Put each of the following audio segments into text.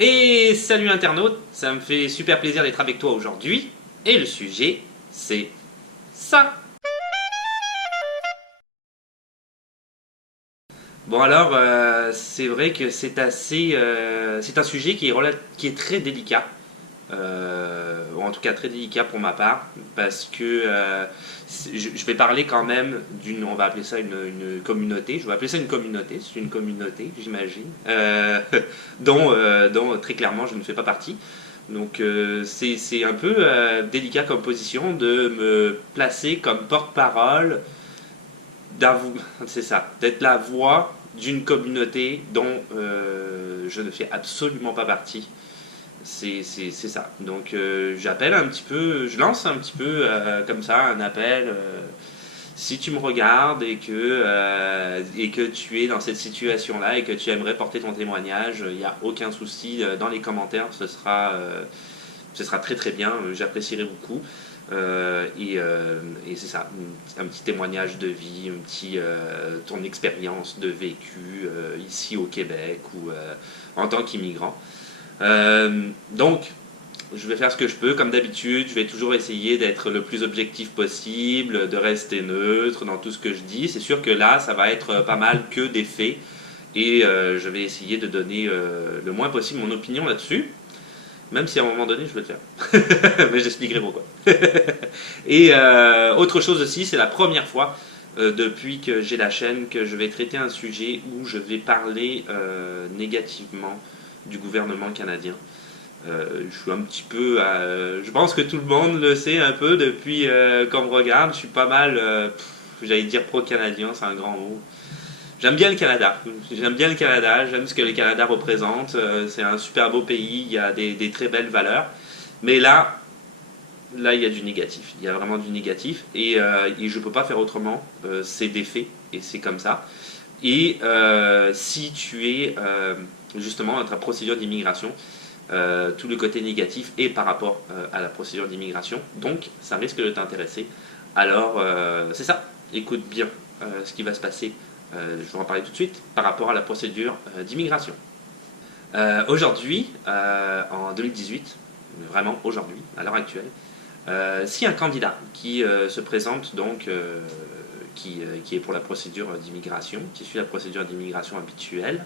Et salut internaute, ça me fait super plaisir d'être avec toi aujourd'hui. Et le sujet, c'est ça. Bon alors, c'est vrai que c'est un sujet qui est très délicat. Ou en tout cas très délicat pour ma part, parce que je vais parler quand même on va appeler ça une communauté, je vais appeler ça une communauté, c'est une communauté, j'imagine, dont très clairement je ne fais pas partie. Donc c'est un peu délicat comme position de me placer comme porte-parole, c'est ça, d'être la voix d'une communauté dont je ne fais absolument pas partie. C'est ça. Donc j'appelle un petit peu, je lance un petit peu comme ça un appel. Si tu me regardes et que tu es dans cette situation-là et que tu aimerais porter ton témoignage, il n'y a aucun souci. Dans les commentaires, ce sera très très bien. J'apprécierai beaucoup. Et c'est ça, un petit témoignage de vie, ton expérience de vécu ici au Québec ou en tant qu'immigrant. Donc, je vais faire ce que je peux, comme d'habitude, je vais toujours essayer d'être le plus objectif possible, de rester neutre dans tout ce que je dis. C'est sûr que là, ça va être pas mal que des faits, et je vais essayer de donner le moins possible mon opinion là-dessus, même si à un moment donné, je vais le faire. Mais j'expliquerai pourquoi. Et autre chose aussi, c'est la première fois depuis que j'ai la chaîne que je vais traiter un sujet où je vais parler négativement du gouvernement canadien. Je suis un petit peu. Je pense que tout le monde le sait un peu depuis qu'on me regarde. Je suis pas mal, j'allais dire pro-canadien, c'est un grand mot. J'aime bien le Canada. J'aime bien le Canada. J'aime ce que le Canada représente. C'est un super beau pays. Il y a des très belles valeurs. Mais là, il y a du négatif. Il y a vraiment du négatif. Et je ne peux pas faire autrement. C'est des faits. Et c'est comme ça. Et si tu es justement dans ta procédure d'immigration, tout le côté négatif est par rapport à la procédure d'immigration. Donc, ça risque de t'intéresser. Alors, c'est ça. Écoute bien ce qui va se passer. Je vais en parler tout de suite par rapport à la procédure d'immigration. Aujourd'hui, en 2018, vraiment aujourd'hui, à l'heure actuelle, si un candidat qui se présente donc qui est pour la procédure d'immigration, qui suit la procédure d'immigration habituelle,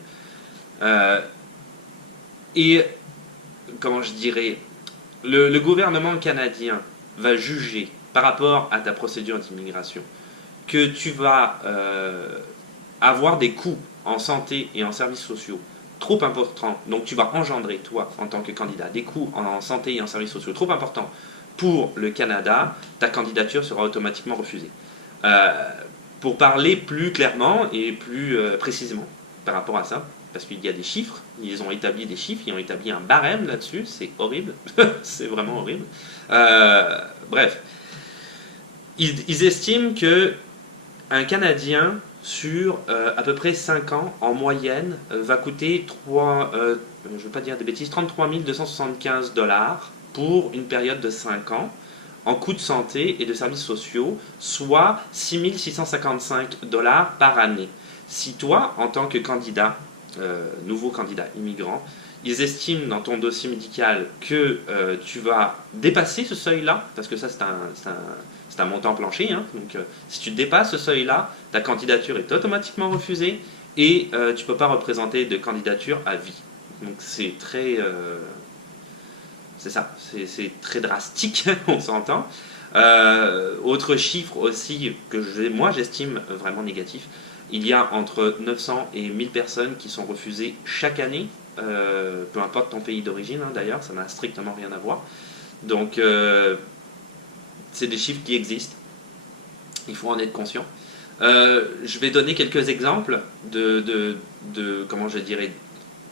et comment je dirais, le gouvernement canadien va juger par rapport à ta procédure d'immigration que tu vas avoir des coûts en santé et en services sociaux trop importants, donc tu vas engendrer, toi, en tant que candidat, des coûts en santé et en services sociaux trop importants pour le Canada, ta candidature sera automatiquement refusée. Pour parler plus clairement et plus précisément par rapport à ça, parce qu'il y a des chiffres, ils ont établi des chiffres, ils ont établi un barème là-dessus, c'est horrible, c'est vraiment horrible. Bref, ils estiment que un Canadien sur à peu près 5 ans, en moyenne, va coûter je ne veux pas dire des bêtises, 33 275 dollars pour une période de 5 ans en coûts de santé et de services sociaux, soit 6 655 dollars par année. Si toi, en tant que candidat, nouveau candidat immigrant, ils estiment dans ton dossier médical que tu vas dépasser ce seuil-là, parce que ça c'est un montant plancher, hein, donc si tu dépasses ce seuil-là, ta candidature est automatiquement refusée et tu ne peux pas représenter de candidature à vie. Donc c'est ça, c'est très drastique, on s'entend. Autre chiffre aussi que moi j'estime vraiment négatif, il y a entre 900 et 1000 personnes qui sont refusées chaque année, peu importe ton pays d'origine hein, d'ailleurs, ça n'a strictement rien à voir. Donc c'est des chiffres qui existent, il faut en être conscient. Je vais donner quelques exemples comment je dirais,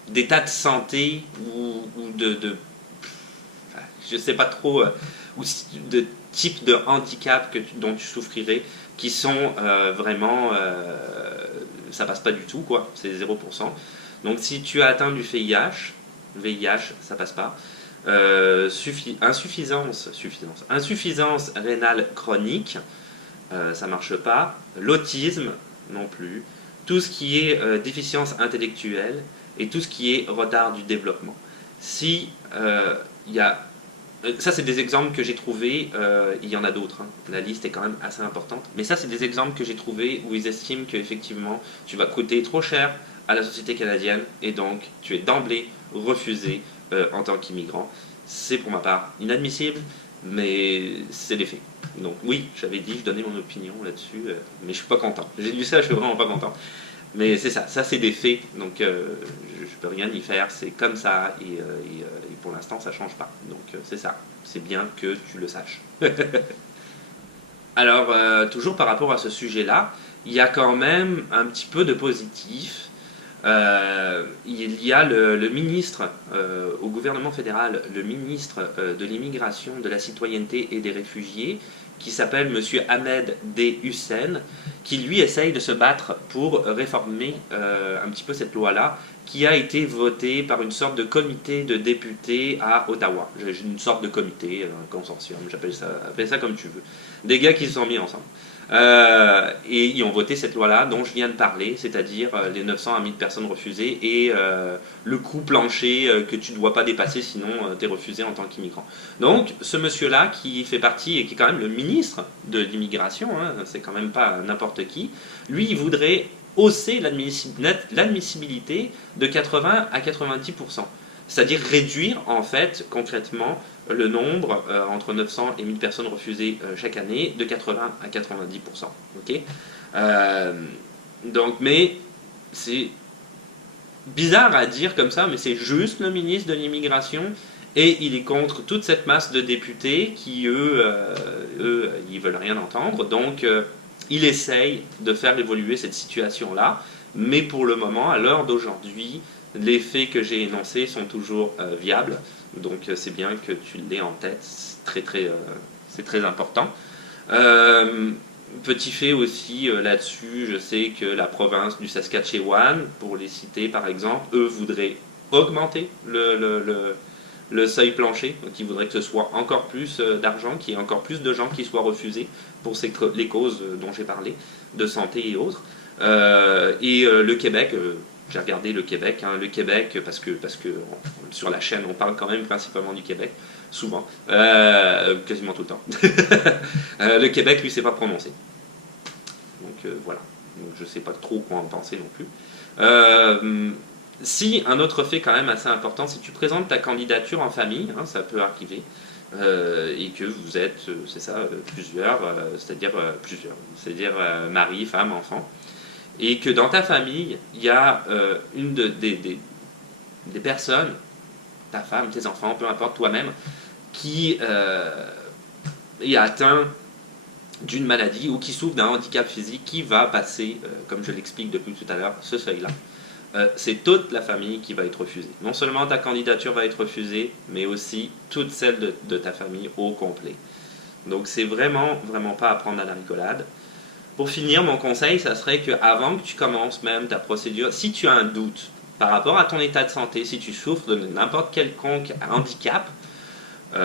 d'état de santé ou je sais pas trop, ou de type de handicap dont tu souffrirais, qui sont vraiment, ça passe pas du tout, quoi, c'est 0%. Donc si tu as atteint du VIH, ça passe pas. Insuffisance rénale chronique, ça marche pas. L'autisme, non plus. Tout ce qui est déficience intellectuelle et tout ce qui est retard du développement. Si il y a ça, c'est des exemples que j'ai trouvés, il y en a d'autres, hein. La liste est quand même assez importante, mais ça, c'est des exemples que j'ai trouvés où ils estiment qu'effectivement, tu vas coûter trop cher à la société canadienne et donc tu es d'emblée refusé en tant qu'immigrant. C'est pour ma part inadmissible, mais c'est des faits. Donc oui, j'avais dit, je donnais mon opinion là-dessus, mais je suis pas content. J'ai lu ça, je suis vraiment pas content. Mais c'est ça c'est des faits, donc je peux rien y faire, c'est comme ça, et pour l'instant ça change pas. Donc c'est ça, c'est bien que tu le saches. Alors, toujours par rapport à ce sujet-là, il y a quand même un petit peu de positif. Il y a le ministre au gouvernement fédéral, le ministre de l'immigration, de la citoyenneté et des réfugiés, qui s'appelle Monsieur Ahmed D. Hussein, qui lui essaye de se battre pour réformer un petit peu cette loi-là, qui a été votée par une sorte de comité de députés à Ottawa. Une sorte de comité, un consortium, appelle ça comme tu veux. Des gars qui se sont mis ensemble. Et ils ont voté cette loi-là dont je viens de parler, c'est-à-dire les 900 à 1000 personnes refusées et le coût plancher que tu ne dois pas dépasser sinon tu es refusé en tant qu'immigrant. Donc ce monsieur-là qui fait partie et qui est quand même le ministre de l'immigration, hein, c'est quand même pas n'importe qui, lui il voudrait hausser l'admissibilité de 80 à 90%. C'est-à-dire réduire en fait concrètement le nombre entre 900 et 1000 personnes refusées chaque année de 80 à 90%. Okay, donc, mais c'est bizarre à dire comme ça, mais c'est juste le ministre de l'immigration et il est contre toute cette masse de députés qui, eux ils veulent rien entendre. Donc, il essaye de faire évoluer cette situation-là, mais pour le moment, à l'heure d'aujourd'hui, les faits que j'ai énoncés sont toujours viables, donc c'est bien que tu l'aies en tête, c'est très important. Petit fait aussi là-dessus, je sais que la province du Saskatchewan, pour les citer par exemple, eux voudraient augmenter le seuil plancher, donc ils voudraient que ce soit encore plus d'argent, qu'il y ait encore plus de gens qui soient refusés pour les causes dont j'ai parlé, de santé et autres. Le Québec, j'ai regardé le Québec, hein, parce que sur la chaîne on parle quand même principalement du Québec, souvent, quasiment tout le temps. Le Québec lui s'est pas prononcé. Donc voilà, donc, je sais pas trop quoi en penser non plus. Si un autre fait quand même assez important, si tu présentes ta candidature en famille, hein, ça peut arriver, et que vous êtes, c'est ça, plusieurs, c'est-à-dire mari, femme, enfant, et que dans ta famille, il y a des personnes, ta femme, tes enfants, peu importe, toi-même, qui est atteint d'une maladie ou qui souffre d'un handicap physique qui va passer, comme je l'explique depuis tout à l'heure, ce seuil-là. C'est toute la famille qui va être refusée. Non seulement ta candidature va être refusée, mais aussi toute celle de ta famille au complet. Donc c'est vraiment pas à prendre à la rigolade. Pour finir, mon conseil, ça serait qu'avant que tu commences même ta procédure, si tu as un doute par rapport à ton état de santé, si tu souffres de n'importe quelconque handicap,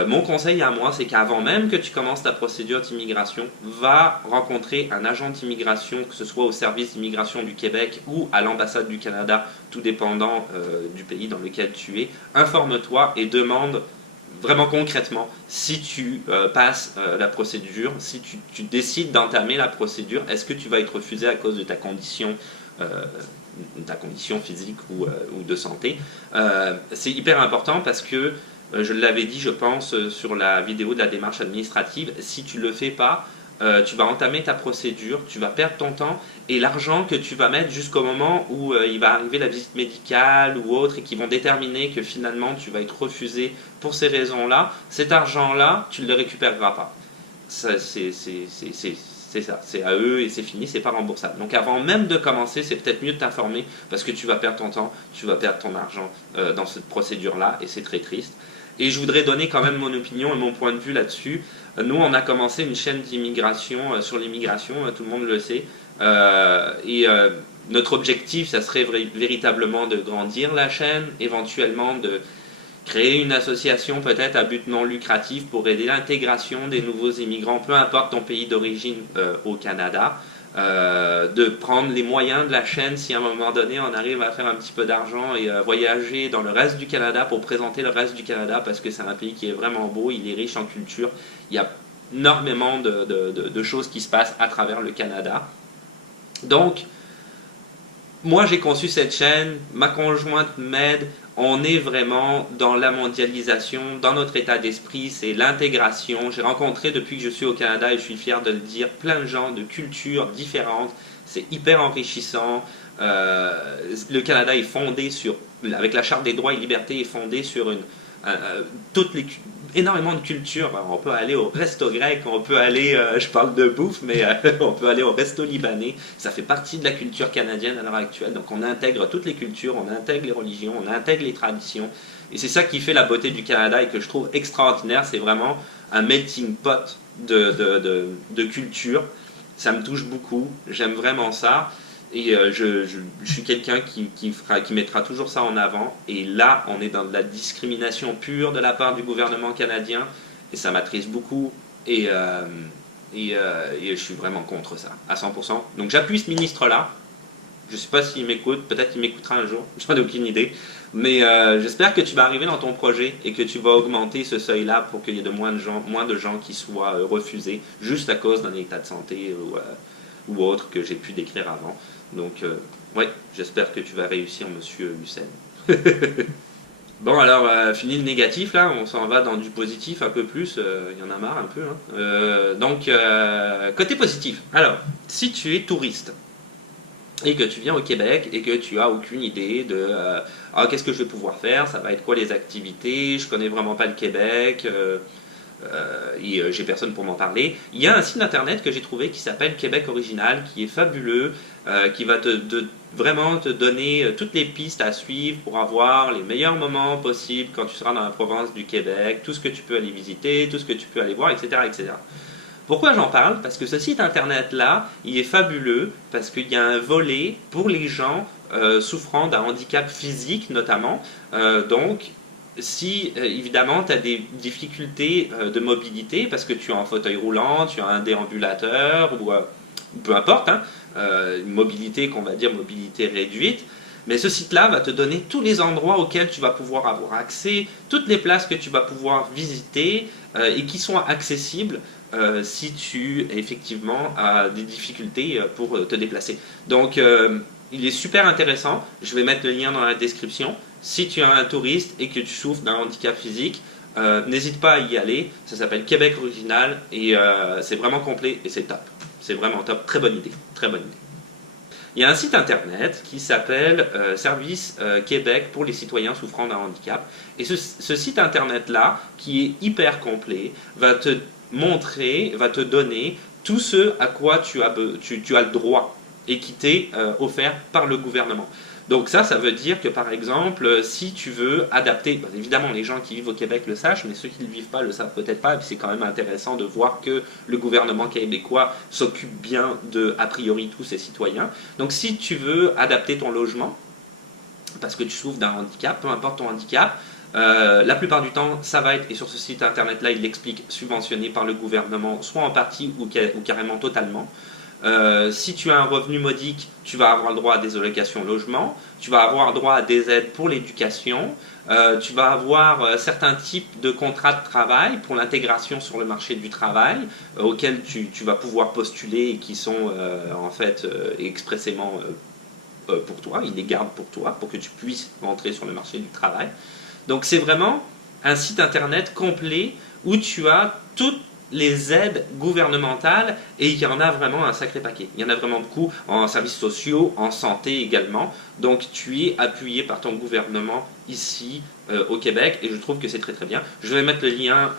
mon conseil à moi, c'est qu'avant même que tu commences ta procédure d'immigration, va rencontrer un agent d'immigration, que ce soit au service d'immigration du Québec ou à l'ambassade du Canada, tout dépendant du pays dans lequel tu es. Informe-toi et demande vraiment concrètement, si tu passes la procédure, si tu décides d'entamer la procédure, est-ce que tu vas être refusé à cause de ta condition physique ou de santé. C'est hyper important parce que, je l'avais dit je pense sur la vidéo de la démarche administrative, si tu ne le fais pas, tu vas entamer ta procédure, tu vas perdre ton temps et l'argent que tu vas mettre jusqu'au moment où il va arriver la visite médicale ou autre et qui vont déterminer que finalement tu vas être refusé pour ces raisons-là, cet argent-là, tu ne le récupéreras pas. C'est ça, c'est à eux et c'est fini, c'est pas remboursable. Donc avant même de commencer, c'est peut-être mieux de t'informer parce que tu vas perdre ton temps, tu vas perdre ton argent dans cette procédure-là et c'est très triste. Et je voudrais donner quand même mon opinion et mon point de vue là-dessus. Nous, on a commencé une chaîne d'immigration sur l'immigration, tout le monde le sait. Notre objectif, ça serait véritablement de grandir la chaîne, éventuellement de créer une association peut-être à but non lucratif pour aider l'intégration des nouveaux immigrants, peu importe ton pays d'origine au Canada. de prendre les moyens de la chaîne si à un moment donné on arrive à faire un petit peu d'argent et voyager dans le reste du Canada pour présenter le reste du Canada parce que c'est un pays qui est vraiment beau, il est riche en culture, il y a énormément de choses qui se passent à travers le Canada. Donc, moi j'ai conçu cette chaîne, ma conjointe m'aide, on est vraiment dans la mondialisation, dans notre état d'esprit, c'est l'intégration. J'ai rencontré depuis que je suis au Canada, et je suis fier de le dire, plein de gens de cultures différentes, c'est hyper enrichissant. Le Canada est fondé sur, avec la Charte des droits et libertés, est fondé sur toutes les énormément de cultures. On peut aller au resto grec, on peut aller, je parle de bouffe, mais on peut aller au resto libanais. Ça fait partie de la culture canadienne à l'heure actuelle. Donc on intègre toutes les cultures, on intègre les religions, on intègre les traditions. Et c'est ça qui fait la beauté du Canada et que je trouve extraordinaire. C'est vraiment un melting pot de culture. Ça me touche beaucoup, j'aime vraiment ça. Et je suis quelqu'un qui mettra toujours ça en avant. Et là, on est dans de la discrimination pure de la part du gouvernement canadien. Et ça m'attriste beaucoup. Et je suis vraiment contre ça, à 100%. Donc j'appuie ce ministre-là. Je ne sais pas s'il m'écoute. Peut-être qu'il m'écoutera un jour. J'en ai aucune idée. Mais j'espère que tu vas arriver dans ton projet et que tu vas augmenter ce seuil-là pour qu'il y ait moins de gens qui soient refusés juste à cause d'un état de santé ou autre que j'ai pu décrire avant. Donc, ouais, j'espère que tu vas réussir, monsieur Lucen. Bon, alors, fini le négatif, là, on s'en va dans du positif un peu plus, il y en a marre un peu. Hein. Donc, côté positif. Alors, si tu es touriste et que tu viens au Québec et que tu as aucune idée de qu'est-ce que je vais pouvoir faire, ça va être quoi les activités, je connais vraiment pas le Québec, et j'ai personne pour m'en parler. Il y a un site internet que j'ai trouvé qui s'appelle Québec Original, qui est fabuleux, qui va vraiment te donner toutes les pistes à suivre pour avoir les meilleurs moments possibles quand tu seras dans la province du Québec, tout ce que tu peux aller visiter, tout ce que tu peux aller voir, etc. etc. Pourquoi j'en parle? Parce que ce site internet-là, il est fabuleux, parce qu'il y a un volet pour les gens souffrant d'un handicap physique notamment. Donc, si évidemment tu as des difficultés de mobilité, parce que tu as un fauteuil roulant, tu as un déambulateur, ou peu importe, hein, une mobilité qu'on va dire mobilité réduite, mais ce site-là va te donner tous les endroits auxquels tu vas pouvoir avoir accès, toutes les places que tu vas pouvoir visiter et qui sont accessibles si tu effectivement as des difficultés pour te déplacer. Donc il est super intéressant, je vais mettre le lien dans la description. Si tu es un touriste et que tu souffres d'un handicap physique, n'hésite pas à y aller, ça s'appelle Québec Original et c'est vraiment complet et c'est top. C'est vraiment top, très bonne idée, très bonne idée. Il y a un site internet qui s'appelle Service Québec pour les citoyens souffrant d'un handicap. Et ce site internet-là, qui est hyper complet, va te montrer, va te donner tout ce à quoi tu as le droit et qui t'est offert par le gouvernement. Donc ça veut dire que par exemple, si tu veux adapter, bah, évidemment les gens qui vivent au Québec le sachent, mais ceux qui ne le vivent pas le savent peut-être pas, et puis c'est quand même intéressant de voir que le gouvernement québécois s'occupe bien de, a priori, tous ses citoyens. Donc si tu veux adapter ton logement, parce que tu souffres d'un handicap, peu importe ton handicap, la plupart du temps, ça va être, et sur ce site internet-là, il l'explique, subventionné par le gouvernement, soit en partie ou carrément totalement. Si tu as un revenu modique, tu vas avoir le droit à des allocations logement, tu vas avoir droit à des aides pour l'éducation, tu vas avoir certains types de contrats de travail pour l'intégration sur le marché du travail auxquels tu vas pouvoir postuler et qui sont en fait expressément pour toi, ils les gardent pour toi, pour que tu puisses entrer sur le marché du travail. Donc c'est vraiment un site internet complet où tu as toutes les aides gouvernementales et il y en a vraiment un sacré paquet. Il y en a vraiment beaucoup en services sociaux, en santé également. Donc tu es appuyé par ton gouvernement ici au Québec et je trouve que c'est très très bien. Je vais mettre le lien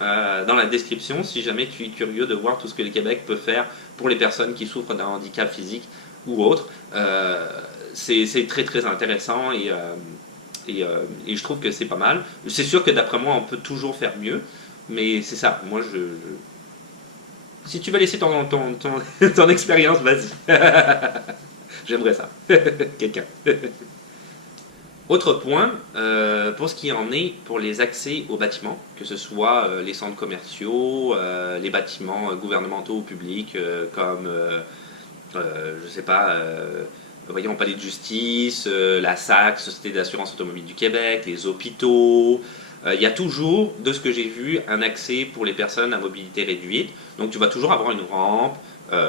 dans la description si jamais tu es curieux de voir tout ce que le Québec peut faire pour les personnes qui souffrent d'un handicap physique ou autre. C'est très très intéressant et je trouve que c'est pas mal. C'est sûr que d'après moi on peut toujours faire mieux, mais c'est ça, moi si tu veux laisser ton expérience, vas-y. J'aimerais ça. Quelqu'un. Autre point, pour ce qui en est pour les accès aux bâtiments, que ce soit les centres commerciaux, les bâtiments gouvernementaux ou publics, comme je sais pas, voyons, Palais de justice, la SAC, Société d'assurance automobile du Québec, les hôpitaux. Il y a toujours, de ce que j'ai vu, un accès pour les personnes à mobilité réduite. Donc tu vas toujours avoir une rampe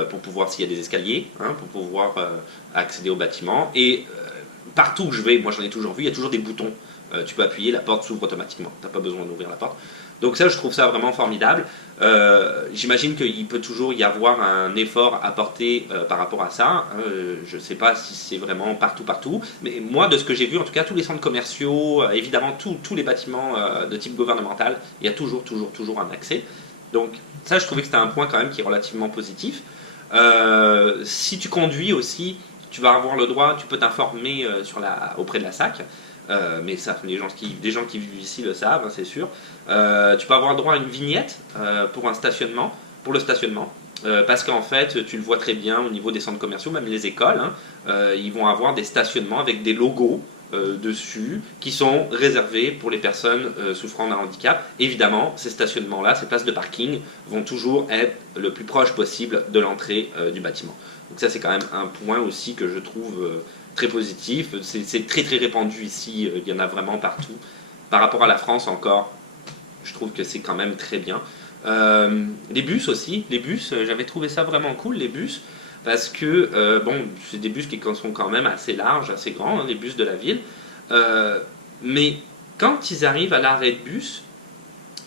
pour pouvoir, s'il y a des escaliers, hein, pour pouvoir accéder au bâtiment. Et partout où je vais, moi j'en ai toujours vu, il y a toujours des boutons. Tu peux appuyer, la porte s'ouvre automatiquement. Tu n'as pas besoin d'ouvrir la porte. Donc ça, je trouve ça vraiment formidable. J'imagine qu'il peut toujours y avoir un effort à porter par rapport à ça. Je ne sais pas si c'est vraiment partout. Mais moi, de ce que j'ai vu, en tout cas, tous les centres commerciaux, évidemment, tous les bâtiments de type gouvernemental, il y a toujours un accès. Donc ça, je trouvais que c'était un point quand même qui est relativement positif. Si tu conduis aussi, tu vas avoir le droit, tu peux t'informer auprès de la SAC. Mais ça, des gens qui vivent ici le savent, hein, c'est sûr. Tu peux avoir droit à une vignette pour le stationnement. Parce qu'en fait, tu le vois très bien au niveau des centres commerciaux, même les écoles, hein, ils vont avoir des stationnements avec des logos dessus qui sont réservés pour les personnes souffrant d'un handicap. Évidemment, ces stationnements-là, ces places de parking vont toujours être le plus proche possible de l'entrée du bâtiment. Donc ça, c'est quand même un point aussi que je trouve très positif. C'est très très répandu ici, il y en a vraiment partout. Par rapport à la France encore, je trouve que c'est quand même très bien. Les bus aussi, j'avais trouvé ça vraiment cool, les bus, parce que, bon, c'est des bus qui sont quand même assez larges, assez grands, hein, les bus de la ville, mais quand ils arrivent à l'arrêt de bus,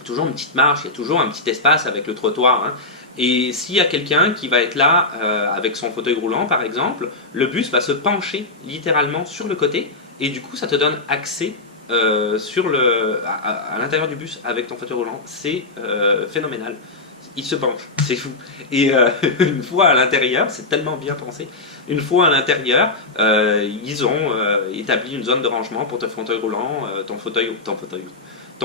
toujours une petite marche, il y a toujours un petit espace avec le trottoir, hein, et s'il y a quelqu'un qui va être là avec son fauteuil roulant par exemple, le bus va se pencher littéralement sur le côté, et du coup ça te donne accès à l'intérieur du bus avec ton fauteuil roulant. C'est phénoménal. Il se penche, c'est fou. Et une fois à l'intérieur, c'est tellement bien pensé. Une fois à l'intérieur, ils ont établi une zone de rangement pour ton fauteuil roulant, ton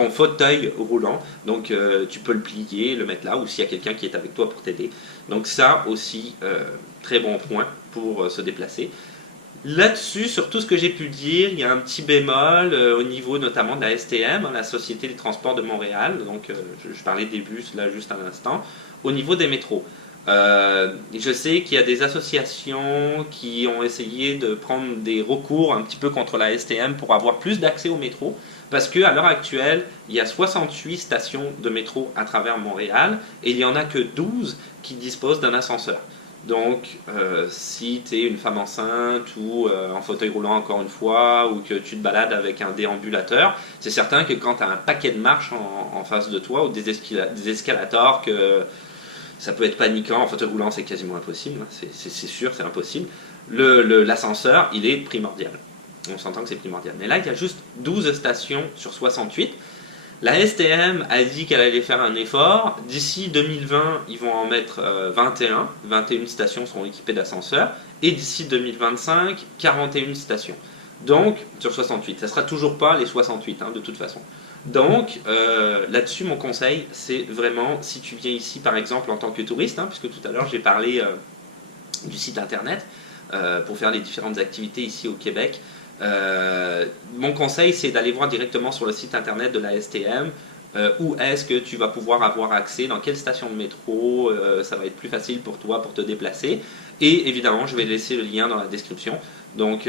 fauteuil roulant. Donc tu peux le plier, le mettre là, ou s'il y a quelqu'un qui est avec toi pour t'aider. Donc ça aussi, très bon point pour se déplacer. Là-dessus, sur tout ce que j'ai pu dire, il y a un petit bémol au niveau notamment de la STM, la Société des Transports de Montréal. Donc, je parlais des bus là juste à l'instant. Au niveau des métros, je sais qu'il y a des associations qui ont essayé de prendre des recours un petit peu contre la STM pour avoir plus d'accès au métro. Parce qu'à l'heure actuelle, il y a 68 stations de métro à travers Montréal et il n'y en a que 12 qui disposent d'un ascenseur. Donc, si tu es une femme enceinte ou en fauteuil roulant encore une fois, ou que tu te balades avec un déambulateur, c'est certain que quand tu as un paquet de marches en face de toi, ou des escalators, que ça peut être paniquant. En fauteuil roulant, c'est quasiment impossible, hein, c'est sûr, c'est impossible. L'ascenseur, il est primordial. On s'entend que c'est primordial. Mais là, il y a juste 12 stations sur 68. La STM a dit qu'elle allait faire un effort. D'ici 2020, ils vont en mettre 21. 21 stations seront équipées d'ascenseurs. Et d'ici 2025, 41 stations. Donc, sur 68. Ça ne sera toujours pas les 68, hein, de toute façon. Donc, là-dessus, mon conseil, c'est vraiment, si tu viens ici, par exemple, en tant que touriste, hein, puisque tout à l'heure, j'ai parlé du site internet, pour faire les différentes activités ici au Québec. Mon conseil, c'est d'aller voir directement sur le site internet de la STM où est-ce que tu vas pouvoir avoir accès, dans quelle station de métro, ça va être plus facile pour toi pour te déplacer. Et évidemment, je vais laisser le lien dans la description. Donc,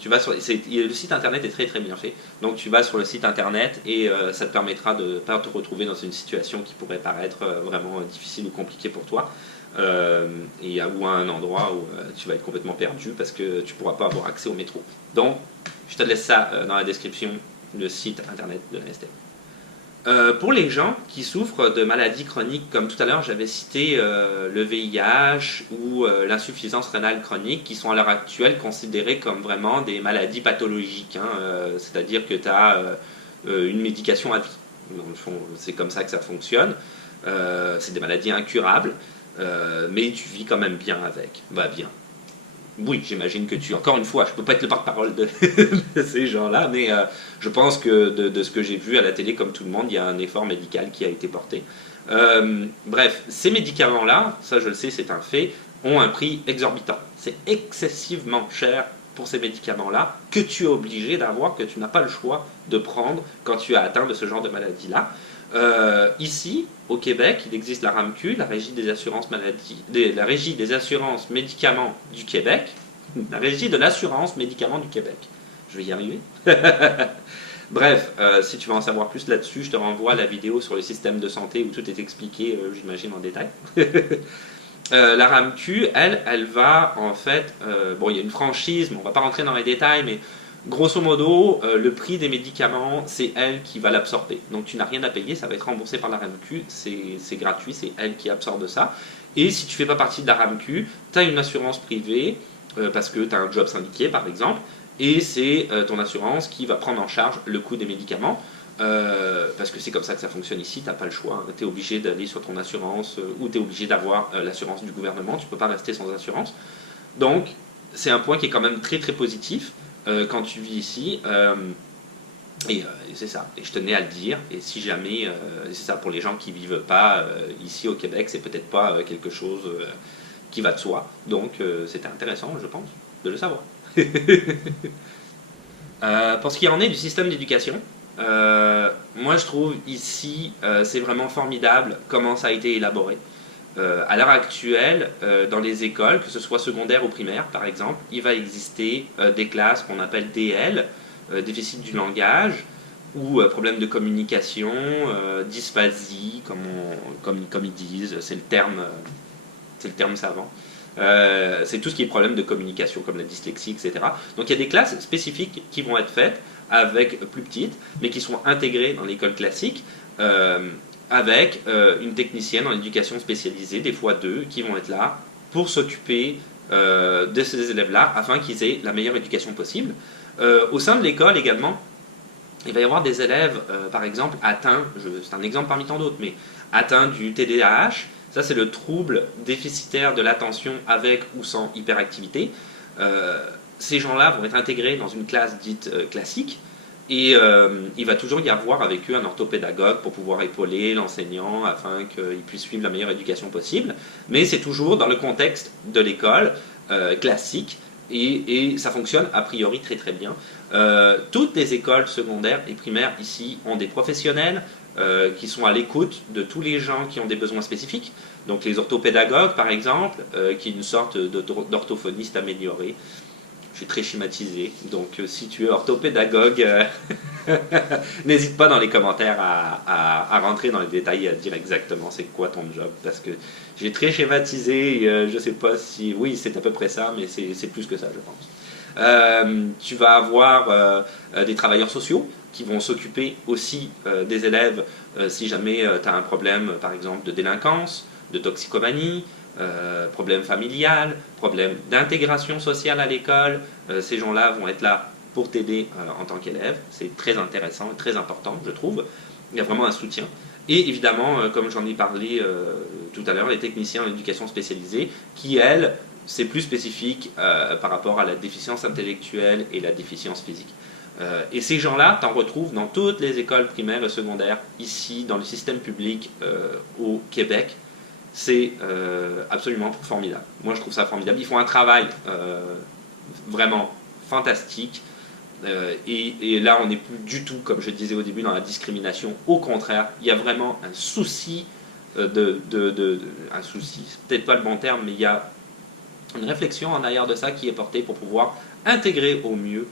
tu vas le site internet est très très bien fait. Donc, tu vas sur le site internet et ça te permettra de ne pas te retrouver dans une situation qui pourrait paraître vraiment difficile ou compliquée pour toi. Ou à un endroit où tu vas être complètement perdu parce que tu ne pourras pas avoir accès au métro. Donc, je te laisse ça dans la description, le site internet de la STM. Pour les gens qui souffrent de maladies chroniques, comme tout à l'heure j'avais cité le VIH ou l'insuffisance rénale chronique, qui sont à l'heure actuelle considérées comme vraiment des maladies pathologiques, hein, c'est-à-dire que tu as une médication à vie. Dans le fond, c'est comme ça que ça fonctionne. C'est des maladies incurables. Mais tu vis quand même bien avec. Bah bien. Oui, j'imagine que encore une fois, je ne peux pas être le porte-parole de ces gens-là, mais je pense que de ce que j'ai vu à la télé, comme tout le monde, il y a un effort médical qui a été porté. Bref, ces médicaments-là, ça je le sais, c'est un fait, ont un prix exorbitant. C'est excessivement cher pour ces médicaments-là, que tu es obligé d'avoir, que tu n'as pas le choix de prendre quand tu es atteint de ce genre de maladie-là. Ici, au Québec, il existe la RAMQ, la Régie des assurances maladie, la Régie des assurances médicaments du Québec, la Régie de l'assurance médicaments du Québec. Je vais y arriver. Bref, si tu veux en savoir plus là-dessus, je te renvoie à la vidéo sur le système de santé où tout est expliqué, j'imagine, en détail. La RAMQ, elle va en fait, bon, il y a une franchise, mais on ne va pas rentrer dans les détails, mais grosso modo, le prix des médicaments, c'est elle qui va l'absorber. Donc tu n'as rien à payer, ça va être remboursé par la RAMQ, c'est gratuit, c'est elle qui absorbe ça. Et si tu ne fais pas partie de la RAMQ, tu as une assurance privée, parce que tu as un job syndiqué par exemple, et c'est ton assurance qui va prendre en charge le coût des médicaments. Parce que c'est comme ça que ça fonctionne ici, tu n'as pas le choix, tu es obligé d'aller sur ton assurance ou tu es obligé d'avoir l'assurance du gouvernement, tu ne peux pas rester sans assurance. Donc c'est un point qui est quand même très très positif quand tu vis ici. Et c'est ça, et je tenais à le dire, et si jamais, c'est ça pour les gens qui ne vivent pas ici au Québec, c'est peut-être pas quelque chose qui va de soi, donc c'était intéressant je pense de le savoir. Pour ce qui en est du système d'éducation, moi je trouve ici c'est vraiment formidable comment ça a été élaboré. À l'heure actuelle, dans les écoles, que ce soit secondaire ou primaire par exemple, il va exister des classes qu'on appelle DL, déficit du langage, ou problème de communication, dysphasie, comme ils disent, c'est le terme savant. C'est tout ce qui est problème de communication, comme la dyslexie, etc. Donc il y a des classes spécifiques qui vont être faites avec plus petites, mais qui sont intégrées dans l'école classique, avec une technicienne en éducation spécialisée, des fois deux, qui vont être là pour s'occuper de ces élèves-là, afin qu'ils aient la meilleure éducation possible. Au sein de l'école également, il va y avoir des élèves, par exemple, atteints, c'est un exemple parmi tant d'autres, mais atteints du TDAH. Ça, c'est le trouble déficitaire de l'attention avec ou sans hyperactivité. Ces gens-là vont être intégrés dans une classe dite classique, et il va toujours y avoir avec eux un orthopédagogue pour pouvoir épauler l'enseignant afin qu'il puisse suivre la meilleure éducation possible. Mais c'est toujours dans le contexte de l'école classique, et ça fonctionne a priori très très bien. Toutes les écoles secondaires et primaires ici ont des professionnels qui sont à l'écoute de tous les gens qui ont des besoins spécifiques. Donc les orthopédagogues par exemple, qui est une sorte d'orthophoniste amélioré. Je suis très schématisé, donc si tu es orthopédagogue, n'hésite pas dans les commentaires à rentrer dans les détails et à dire exactement c'est quoi ton job, parce que j'ai très schématisé, je sais pas si... Oui, c'est à peu près ça, mais c'est plus que ça, je pense. Tu vas avoir des travailleurs sociaux qui vont s'occuper aussi des élèves si jamais tu as un problème, par exemple, de délinquance, de toxicomanie, problème familial, problème d'intégration sociale à l'école. Ces gens-là vont être là pour t'aider en tant qu'élève. C'est très intéressant et très important, je trouve. Il y a vraiment un soutien. Et évidemment, comme j'en ai parlé tout à l'heure, les techniciens en éducation spécialisée, qui, elles, c'est plus spécifique par rapport à la déficience intellectuelle et la déficience physique. Et ces gens-là, tu en retrouves dans toutes les écoles primaires et secondaires, ici, dans le système public au Québec. C'est absolument formidable. Moi, je trouve ça formidable. Ils font un travail vraiment fantastique. Et là, on n'est plus du tout, comme je disais au début, dans la discrimination. Au contraire, il y a vraiment un souci un souci, c'est peut-être pas le bon terme, mais il y a une réflexion en arrière de ça qui est portée pour pouvoir intégrer au mieux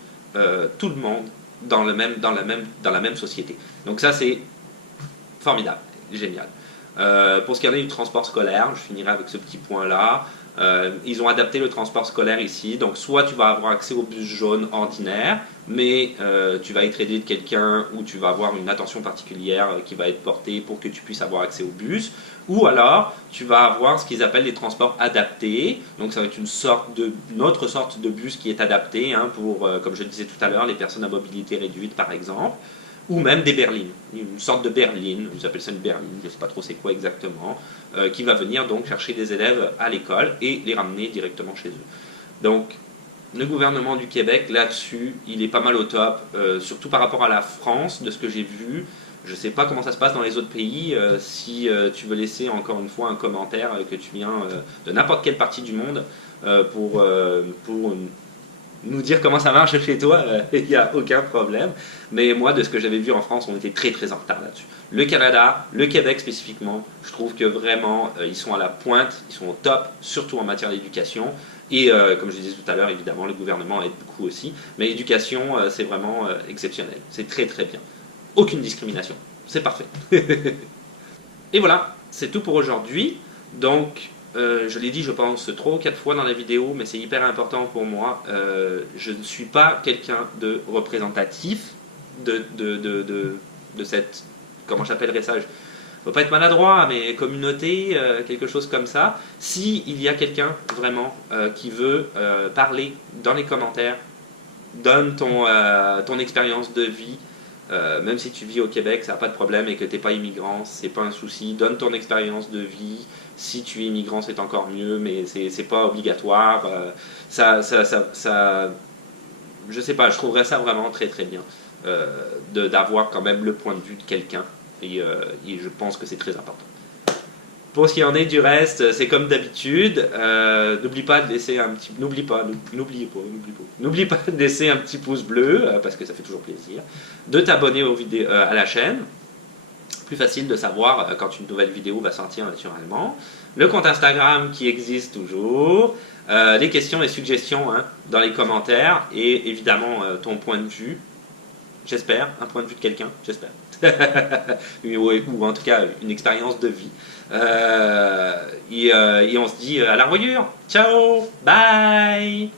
tout le monde dans la même société. Donc ça, c'est formidable, génial. Pour ce qui en est du transport scolaire, je finirai avec ce petit point-là. Ils ont adapté le transport scolaire ici, donc soit tu vas avoir accès au bus jaune ordinaire, mais tu vas être aidé de quelqu'un ou tu vas avoir une attention particulière qui va être portée pour que tu puisses avoir accès au bus, ou alors tu vas avoir ce qu'ils appellent les transports adaptés, donc ça va être une autre sorte de bus qui est adapté pour, comme je le disais tout à l'heure, les personnes à mobilité réduite par exemple, ou même des berlines, une sorte de berline, ils appellent ça une berline, je ne sais pas trop c'est quoi exactement, qui va venir donc chercher des élèves à l'école et les ramener directement chez eux. Donc le gouvernement du Québec là-dessus, il est pas mal au top, surtout par rapport à la France, de ce que j'ai vu. Je ne sais pas comment ça se passe dans les autres pays, si tu veux laisser encore une fois un commentaire que tu viens de n'importe quelle partie du monde pour nous dire comment ça marche chez toi, il n'y a aucun problème. Mais moi, de ce que j'avais vu en France, on était très très en retard là-dessus. Le Canada, le Québec spécifiquement, je trouve que vraiment, ils sont à la pointe, ils sont au top, surtout en matière d'éducation. Et comme je disais tout à l'heure, évidemment, le gouvernement aide beaucoup aussi. Mais l'éducation, c'est vraiment exceptionnel. C'est très très bien. Aucune discrimination. C'est parfait. Et voilà, c'est tout pour aujourd'hui. Donc, je l'ai dit, je pense, 3 ou 4 fois dans la vidéo, mais c'est hyper important pour moi. Je ne suis pas quelqu'un de représentatif de cette... Comment j'appellerais ça? Il ne faut pas être maladroit, mais communauté, quelque chose comme ça. Si il y a quelqu'un vraiment qui veut parler dans les commentaires, donne ton expérience de vie, même si tu vis au Québec, ça n'a pas de problème et que tu n'es pas immigrant, c'est pas un souci. Donne ton expérience de vie. Si tu es immigrant, c'est encore mieux, mais c'est pas obligatoire. Je sais pas, je trouverais ça vraiment très très bien d'avoir quand même le point de vue de quelqu'un et je pense que c'est très important. Pour ce qui en est du reste, c'est comme d'habitude. N'oublie pas de laisser un petit, n'oublie pas de laisser un petit pouce bleu parce que ça fait toujours plaisir. De t'abonner aux vidéos, à la chaîne. Plus facile de savoir quand une nouvelle vidéo va sortir naturellement. Le compte Instagram qui existe toujours. Les questions et suggestions dans les commentaires et évidemment ton point de vue. J'espère, un point de vue de quelqu'un, j'espère. ou en tout cas une expérience de vie. Et on se dit à la revoyure. Ciao, bye.